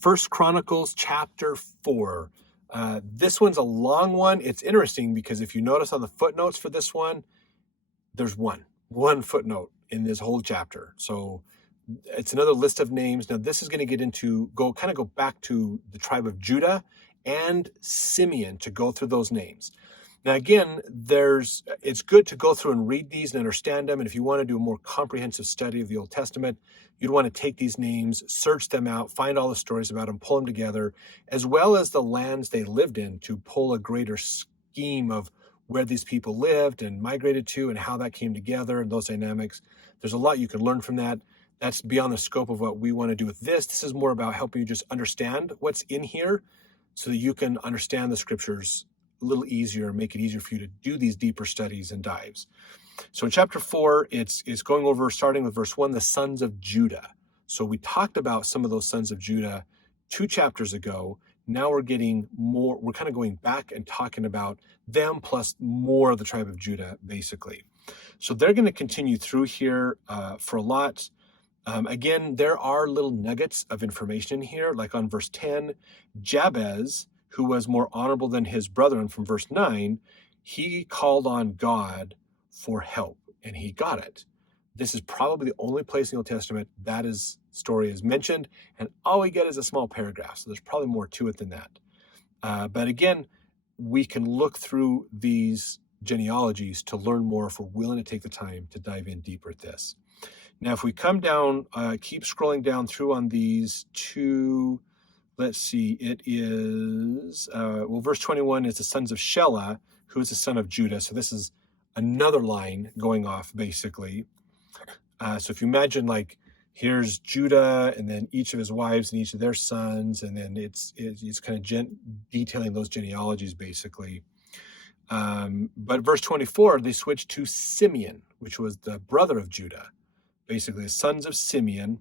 First Chronicles chapter 4. This one's a long one. It's interesting because if you notice on the footnotes for this one, there's one footnote in this whole chapter. So it's another list of names. Now this is going to get into go back to the tribe of Judah and Simeon to go through those names. Now again, it's good to go through and read these and understand them. And if you want to do a more comprehensive study of the Old Testament, you'd want to take these names, search them out, find all the stories about them, pull them together, as well as the lands they lived in to pull a greater scheme of where these people lived and migrated to and how that came together and those dynamics. There's a lot you can learn from that. That's beyond the scope of what we want to do with this. This is more about helping you just understand what's in here so that you can understand the scriptures a little easier, make it easier for you to do these deeper studies and dives. So in chapter 4, it's going over, starting with verse 1, the sons of Judah. So we talked about some of those sons of Judah 2 chapters ago. Now we're getting more, we're kind of going back and talking about them plus more of the tribe of Judah, basically. So they're going to continue through here for a lot. Again, there are little nuggets of information in here, like on verse 10, Jabez, who was more honorable than his brethren, from verse 9, he called on God for help, and he got it. This is probably the only place in the Old Testament that story is mentioned, and all we get is a small paragraph, so there's probably more to it than that. But again, we can look through these genealogies to learn more if we're willing to take the time to dive in deeper at this. Now, if we come down, keep scrolling down through on these two. Let's see, it is, verse 21 is the sons of Shelah, who is the son of Judah. So this is another line going off, basically. So if you imagine, like, here's Judah, and then each of his wives and each of their sons, and then it's kind of detailing those genealogies, basically. But verse 24, they switched to Simeon, which was the brother of Judah, basically the sons of Simeon.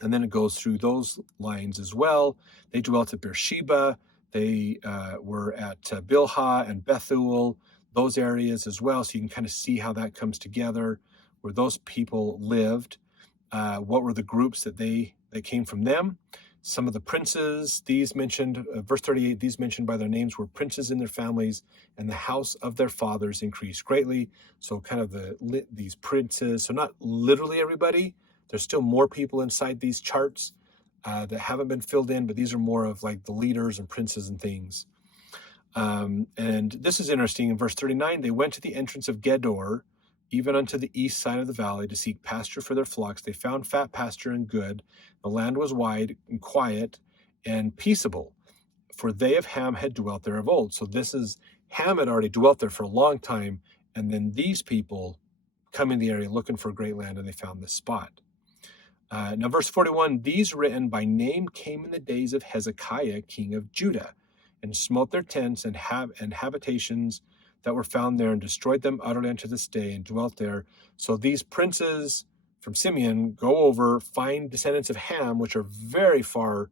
And then it goes through those lines as well. They dwelt at Beersheba. They were at Bilhah and Bethuel, those areas as well. So you can kind of see how that comes together, where those people lived. What were the groups that came from them? Some of the princes, these mentioned, verse 38, these mentioned by their names were princes in their families, and the house of their fathers increased greatly. So kind of these princes, so not literally everybody. There's still more people inside these charts that haven't been filled in, but these are more of like the leaders and princes and things. And this is interesting. In verse 39, they went to the entrance of Gedor, even unto the east side of the valley, to seek pasture for their flocks. They found fat pasture and good. The land was wide and quiet and peaceable, for they of Ham had dwelt there of old. So Ham had already dwelt there for a long time, and then these people come in the area looking for great land, and they found this spot. Now, verse 41, these written by name came in the days of Hezekiah, king of Judah, and smote their tents and habitations that were found there, and destroyed them utterly unto this day, and dwelt there. So these princes from Simeon go over, find descendants of Ham, which are very far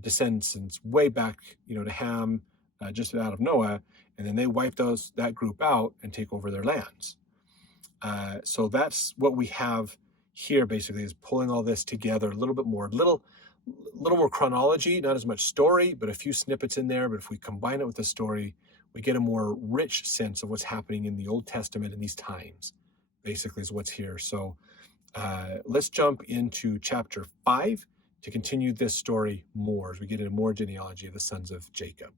descendants way back, to Ham, just out of Noah, and then they wipe that group out and take over their lands. So that's what we have here, basically, is pulling all this together a little bit more, little more chronology, not as much story, but a few snippets in there. But if we combine it with the story, we get a more rich sense of what's happening in the Old Testament in these times, basically, is what's here. So let's jump into chapter 5 to continue this story more as we get into more genealogy of the sons of Jacob.